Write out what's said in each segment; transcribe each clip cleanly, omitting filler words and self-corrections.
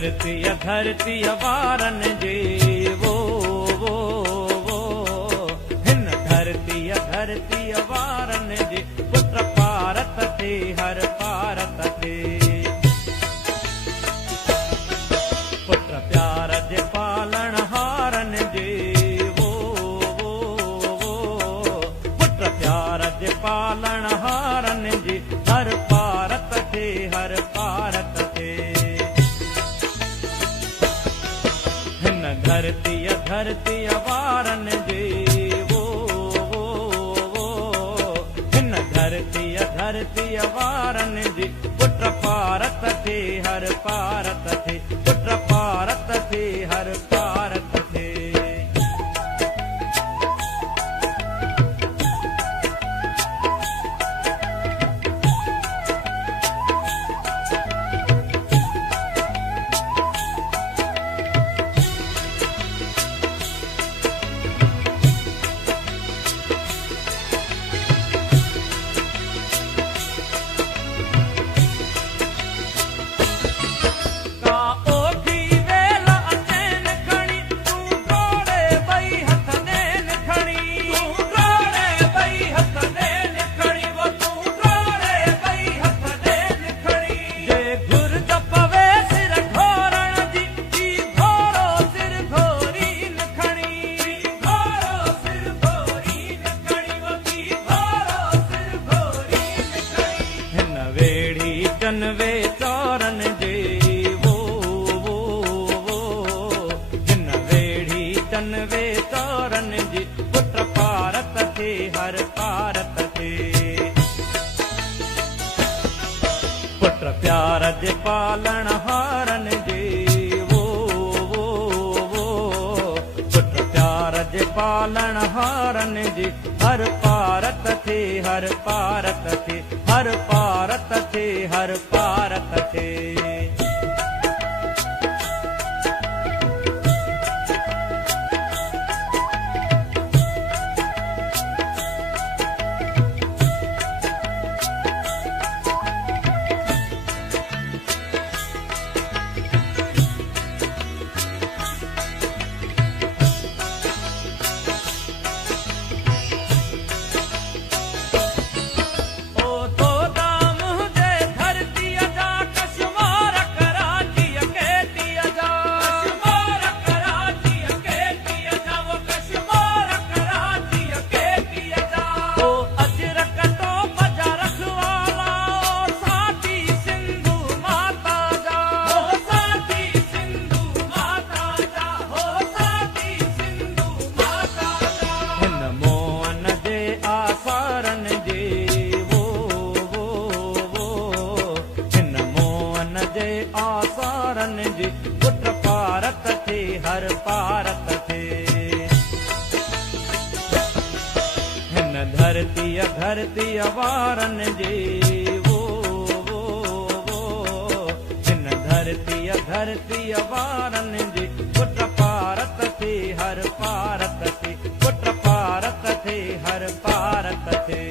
धरती वारन जे वो हिन धरती वारन जे पुत्र भारत थे हर भारत थे पुत्र प्यार जे पालन हारन जे वो पुत्र प्यार जे पालन हारन जे हर भारत थे हर भारत थे धरती वारन जे वो हिन धरती वारन जे पुत्र भारत थे हर भारत थे पुत्र भारत थे हर भारत थे वे चौरन जे वो हिन वेड़ी वे चौरन जे पुत्र भारत थे हर भारत थे पुत्र प्यार जे पालन हारन जे वो पुत्र प्यार जे पालन हारन जे हर भारत थे हर भारत थे हर भारत थे हर भारत थे आसारन जे पुत्र भारत थे हर भारत थे हिन धरती वारन जे वो हिन धरती वारन जे पुत्र भारत थे हर भारत थे पुत्र भारत थे हर भारत थे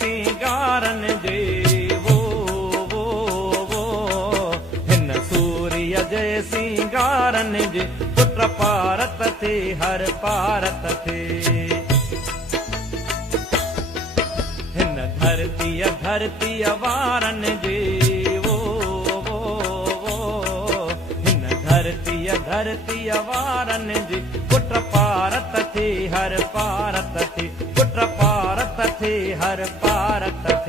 सिंगारन जे वो हिन सूर्य जे सिंगारन जे पुत्र भारत थे हर भारत थे हिन धरती वारन जे वो हिन धरती वारन जे पुत्र भारत थे हर भारत थे पुत्र हर भारत